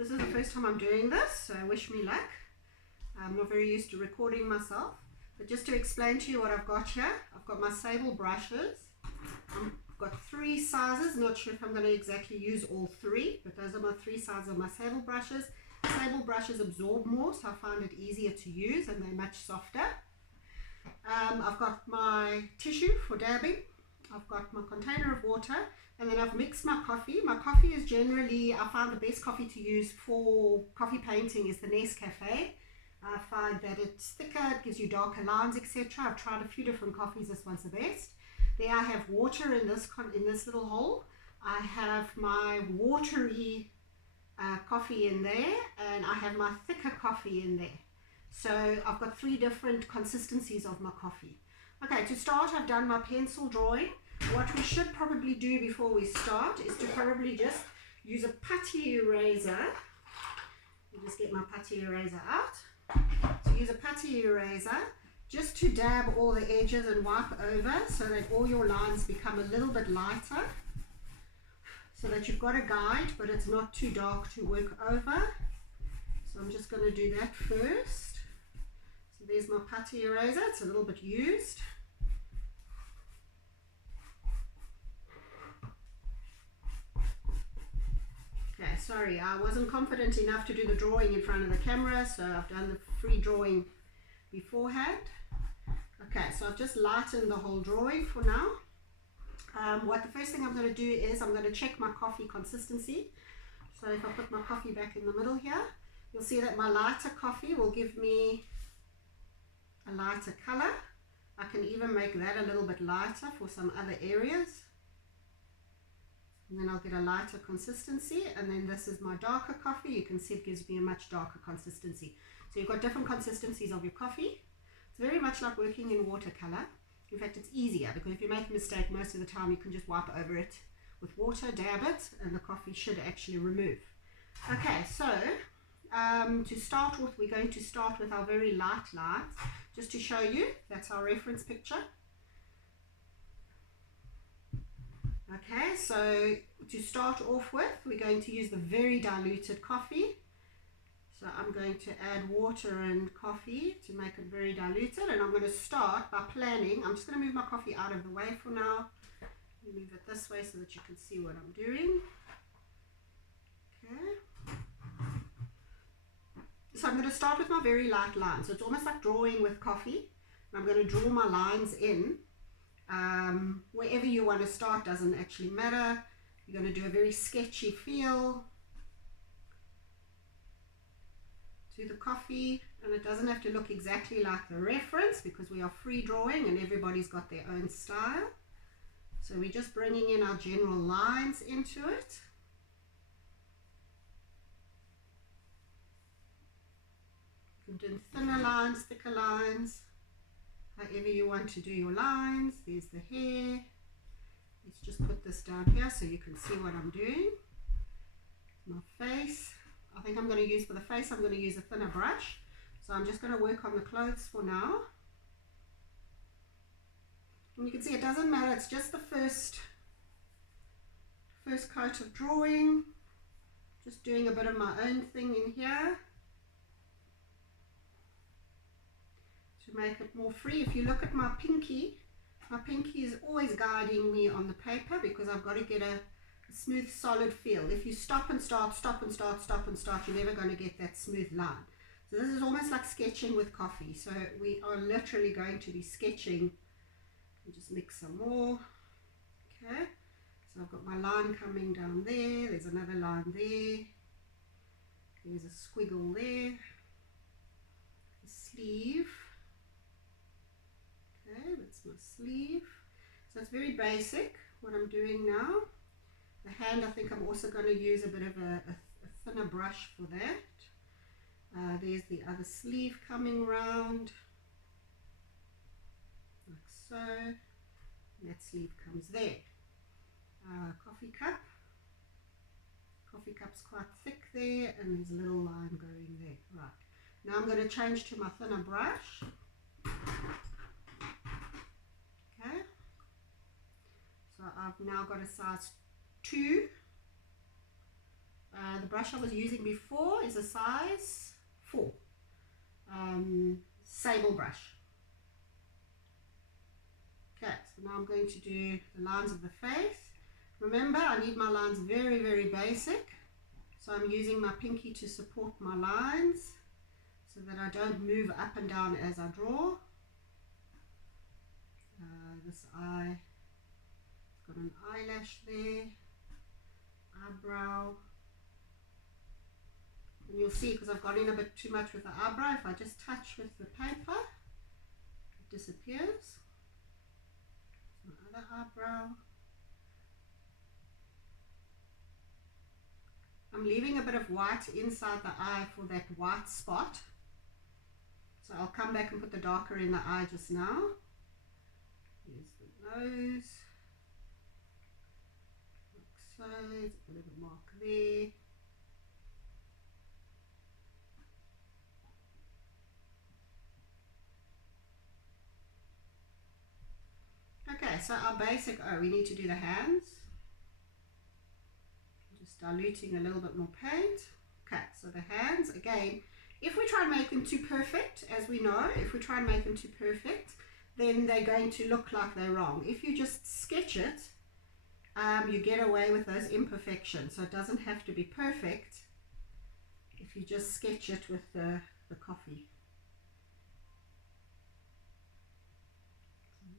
This is the first time I'm doing this, so wish me luck. I'm not very used to recording myself. But just to explain to you what I've got here, I've got my sable brushes. I've got 3 sizes, not sure if I'm going to exactly use all 3, but those are my 3 sizes of my sable brushes. Sable brushes absorb more, so I find it easier to use and they're much softer. I've got my tissue for dabbing. I've got my container of water, and then I've mixed my coffee. My coffee is generally, I find the best coffee to use for coffee painting is the Nescafe. I find that it's thicker, it gives you darker lines, etc. I've tried a few different coffees, this one's the best. There I have water in this little hole. I have my watery coffee in there, and I have my thicker coffee in there. So I've got 3 different consistencies of my coffee. Okay, to start, I've done my pencil drawing. What we should probably do before we start is to probably just use a putty eraser. I'll just get my putty eraser out. So use a putty eraser just to dab all the edges and wipe over so that all your lines become a little bit lighter, so that you've got a guide but it's not too dark to work over. So I'm just going to do that first. So there's my putty eraser, it's a little bit used. Okay, sorry, I wasn't confident enough to do the drawing in front of the camera, so I've done the free drawing beforehand. Okay, so I've just lightened the whole drawing for now. What the first thing I'm going to do is I'm going to check my coffee consistency. So if I put my coffee back in the middle here, you'll see that my lighter coffee will give me a lighter color. I can even make that a little bit lighter for some other areas. And then I'll get a lighter consistency, and then this is my darker coffee. You can see it gives me a much darker consistency. So you've got different consistencies of your coffee. It's very much like working in watercolor. In fact, it's easier because if you make a mistake, most of the time you can just wipe over it with water, dab it, and the coffee should actually remove. Okay, so to start with, we're going to start with our very light lines. Just to show you, that's our reference picture. Okay, so to start off with, we're going to use the very diluted coffee. So I'm going to add water and coffee to make it very diluted, and I'm going to start by planning. I'm just going to move my coffee out of the way for now. Move it this way so that you can see what I'm doing. Okay. So I'm going to start with my very light line. So it's almost like drawing with coffee. And I'm going to draw my lines in. Wherever you want to start doesn't actually matter. You're going to do a very sketchy feel to the coffee, and it doesn't have to look exactly like the reference because we are free drawing and everybody's got their own style. So we're just bringing in our general lines into it. You can do thinner lines, thicker lines, however you want to do your lines. There's the hair. Let's just put this down here so you can see what I'm doing. My face. I think I'm going to use, for the face, I'm going to use a thinner brush. So I'm just going to work on the clothes for now. And you can see it doesn't matter, it's just the first coat of drawing. Just doing a bit of my own thing in here to make it more free. If you look at my pinky is always guiding me on the paper because I've got to get a smooth, solid feel. If you stop and start, stop and start, stop and start, you're never going to get that smooth line. So this is almost like sketching with coffee. So we are literally going to be sketching. We'll just mix some more. Okay, so I've got my line coming down there. There's another line there. There's a squiggle there. A sleeve. Okay, that's my sleeve. So it's very basic what I'm doing now. The hand, I think I'm also going to use a bit of a thinner brush for that. There's the other sleeve coming round, like so. And that sleeve comes there. Coffee cup. Coffee cup's quite thick there, and there's a little line going there. Right. Now I'm going to change to my thinner brush. Okay. So I've now got a size 2 The brush I was using before is a size 4 sable brush. Okay, so now I'm going to do the lines of the face. Remember, I need my lines very, very basic. So I'm using my pinky to support my lines so that I don't move up and down as I draw. This eye, it's got an eyelash there, eyebrow. And you'll see, because I've gone in a bit too much with the eyebrow, if I just touch with the paper, it disappears. My other eyebrow. I'm leaving a bit of white inside the eye for that white spot. So I'll come back and put the darker in the eye just now. Here's the nose. Like so, there's a little mark there. Okay, so our basic, we need to do the hands. Just diluting a little bit more paint. Okay, so the hands, again, if we try and make them too perfect, as we know, if we try and make them too perfect, then they're going to look like they're wrong. If you just sketch it, you get away with those imperfections. So it doesn't have to be perfect if you just sketch it with the coffee.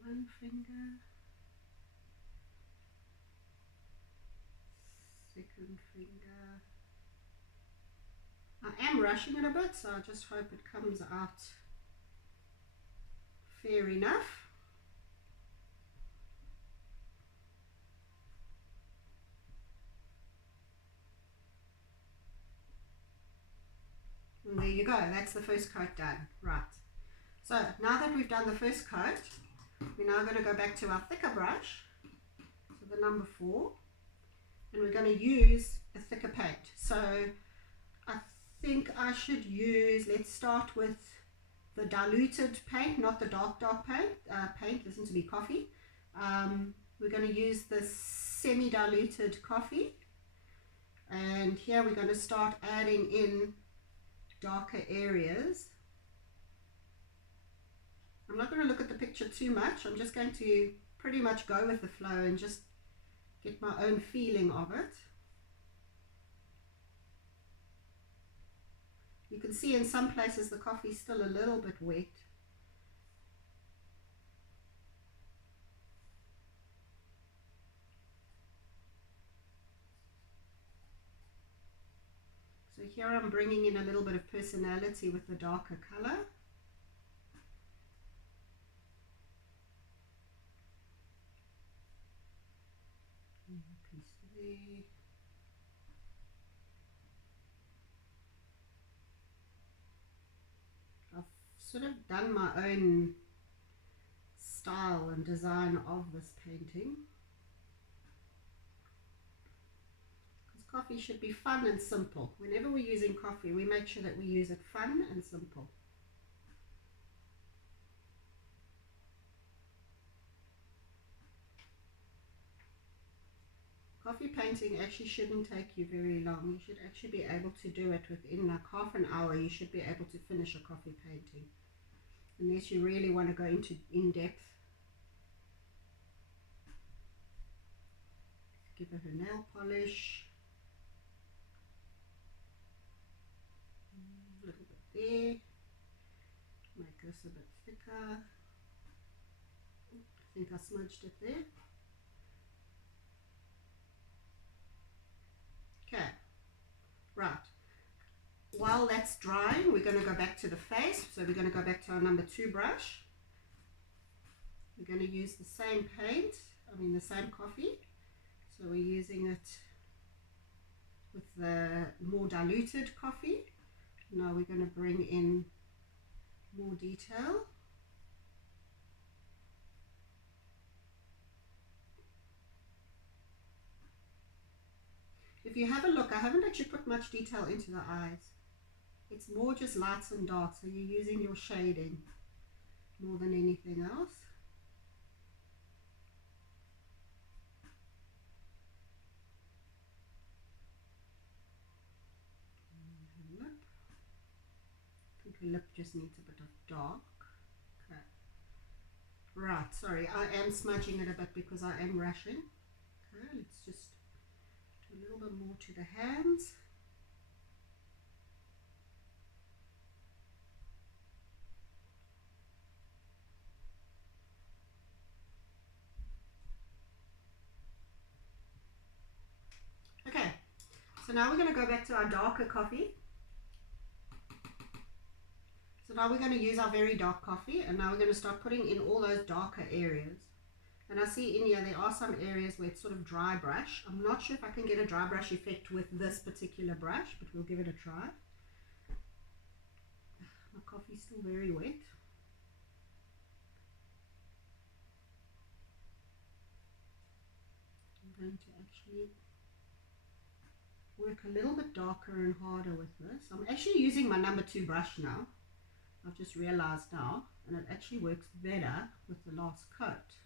One finger, second finger. I am rushing it a bit, so I just hope it comes out fair enough. And there you go, that's the first coat done. Right, so now that we've done the first coat, we're now going to go back to our thicker brush, so the number 4, and we're going to use a thicker paint. So I think I should use, let's start with the diluted paint, not the dark paint, listen to me, coffee. We're going to use the semi-diluted coffee, and here we're going to start adding in darker areas. I'm not going to look at the picture too much. I'm just going to pretty much go with the flow and just get my own feeling of it. You can see in some places the coffee is still a little bit wet. So here I'm bringing in a little bit of personality with the darker color. I've sort of done my own style and design of this painting, because coffee should be fun and simple. Whenever we're using coffee, we make sure that we use it fun and simple. Coffee painting actually shouldn't take you very long. You should actually be able to do it within like half an hour. You should be able to finish a coffee painting, unless you really want to go into in-depth. Give her her nail polish. A little bit there. Make this a bit thicker. I think I smudged it there. Okay, right. While that's drying, we're going to go back to the face. So we're going to go back to our number 2 brush. We're going to use the same paint, the same coffee. So we're using it with the more diluted coffee. Now we're going to bring in more detail. If you have a look, I haven't actually put much detail into the eyes. It's more just lights and darks, so you're using your shading more than anything else. think her lip just needs a bit of dark. Okay. Right, sorry, I am smudging it a bit because I am rushing. Okay, let's just do a little bit more to the hands. Okay, so now we're going to go back to our darker coffee. So now we're going to use our very dark coffee, and now we're going to start putting in all those darker areas. And I see in here there are some areas where it's sort of dry brush. I'm not sure if I can get a dry brush effect with this particular brush, but we'll give it a try. My coffee's still very wet. I'm going to actually work a little bit darker and harder with this. I'm actually using my number 2 brush now. I've just realized now, and it actually works better with the last coat.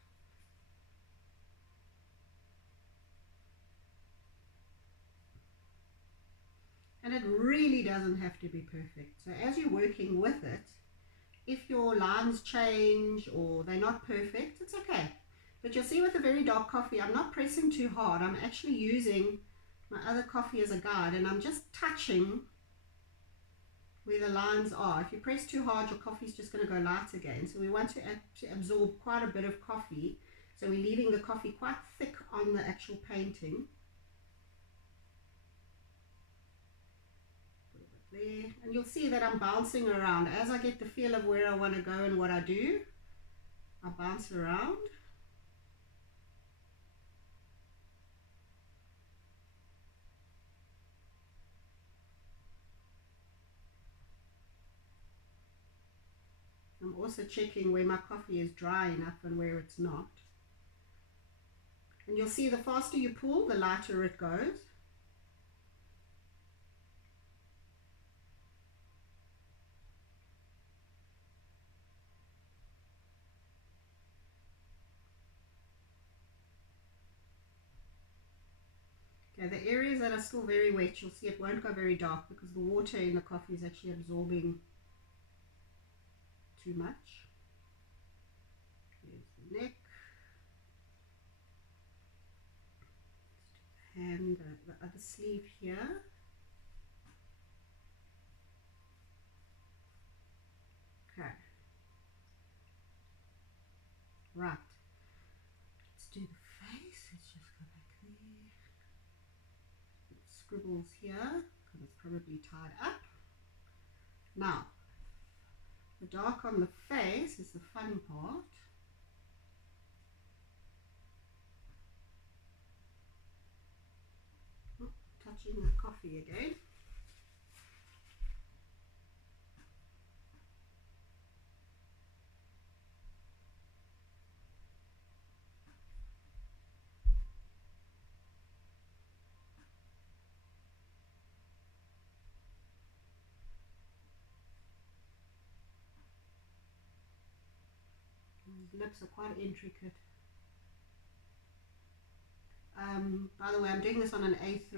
And it really doesn't have to be perfect. So as you're working with it, if your lines change or they're not perfect, it's okay. But you'll see with the very dark coffee, I'm not pressing too hard. I'm actually using my other coffee as a guide, and I'm just touching where the lines are. If you press too hard, your coffee's just going to go light again. So we want to absorb quite a bit of coffee. So we're leaving the coffee quite thick on the actual painting. There. And you'll see that I'm bouncing around. As I get the feel of where I want to go and what I do, I bounce around. I'm also checking where my coffee is dry enough and where it's not. And you'll see the faster you pull, the lighter it goes. Okay, the areas that are still very wet, you'll see it won't go very dark because the water in the coffee is actually absorbing too much. Here's the neck. And the other sleeve here. Okay. Right. Let's do the face. Let's just go back there. Scribbles here because it's probably tied up. Now, the dark on the face is the fun part. Oh, touching the coffee again. His lips are quite intricate. By the way, I'm doing this on an A3. A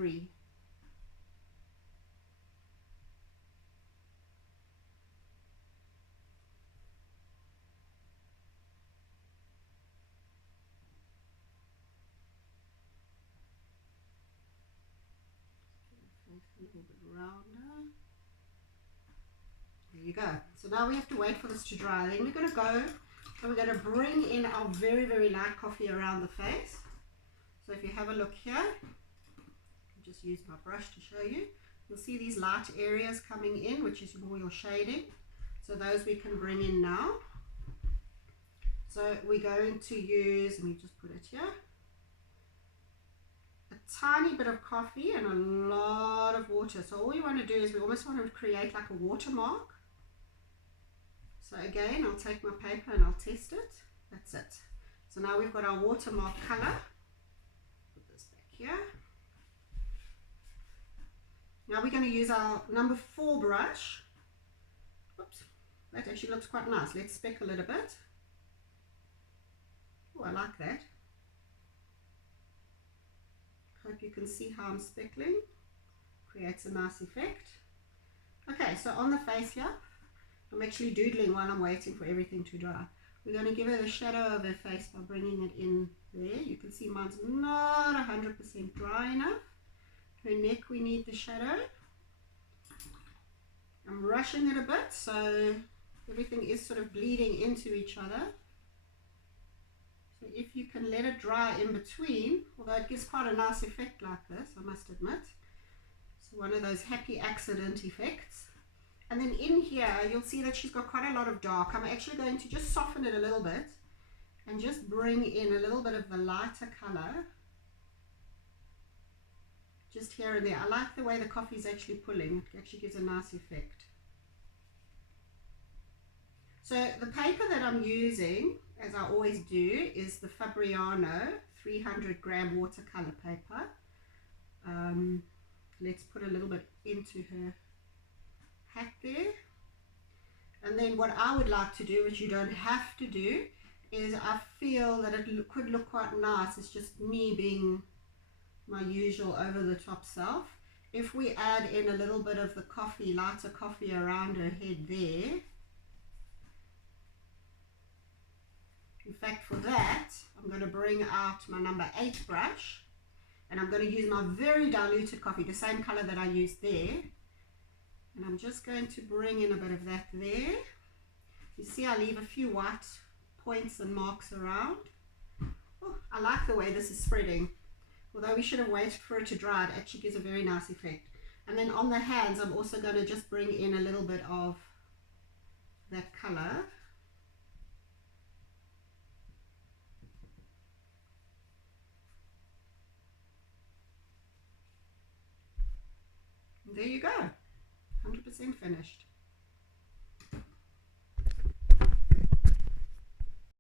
little bit rounder. There you go. So now we have to wait for this to dry. Then we're going to go and we're going to bring in our very, very light coffee around the face. So if you have a look here, I'll just use my brush to show you. You'll see these light areas coming in, which is more your shading. So those we can bring in now. So we're going to use, let me just put it here, a tiny bit of coffee and a lot of water. So all we want to do is we almost want to create like a watermark. So again, I'll take my paper and I'll test it. That's it. So now we've got our watermark color. Put this back here. Now we're going to use our number 4 brush. Oops, that actually looks quite nice. Let's speckle it a bit. Oh, I like that. Hope you can see how I'm speckling. Creates a nice effect. Okay, so on the face here, I'm actually doodling while I'm waiting for everything to dry. We're going to give her the shadow of her face by bringing it in there. You can see mine's not 100% dry enough. Her neck, we need the shadow. I'm rushing it a bit so everything is sort of bleeding into each other. So if you can let it dry in between, although it gives quite a nice effect like this, I must admit. So one of those happy accident effects. And then in here, you'll see that she's got quite a lot of dark. I'm actually going to just soften it a little bit and just bring in a little bit of the lighter color. Just here and there. I like the way the coffee is actually pulling. It actually gives a nice effect. So the paper that I'm using, as I always do, is the Fabriano 300 gram watercolor paper. Let's put a little bit into her hat there. And then what I would like to do, which you don't have to do, is I feel that it could look quite nice. It's just me being my usual over the top self. If we add in a little bit of the coffee, lighter coffee around her head there. In fact, for that, I'm going to bring out my number 8 brush, and I'm going to use my very diluted coffee, the same color that I used there. And I'm just going to bring in a bit of that there. You see I leave a few white points and marks around. Oh, I like the way this is spreading. Although we should have waited for it to dry, it actually gives a very nice effect. And then on the hands, I'm also going to just bring in a little bit of that color. And there you go, 100% finished.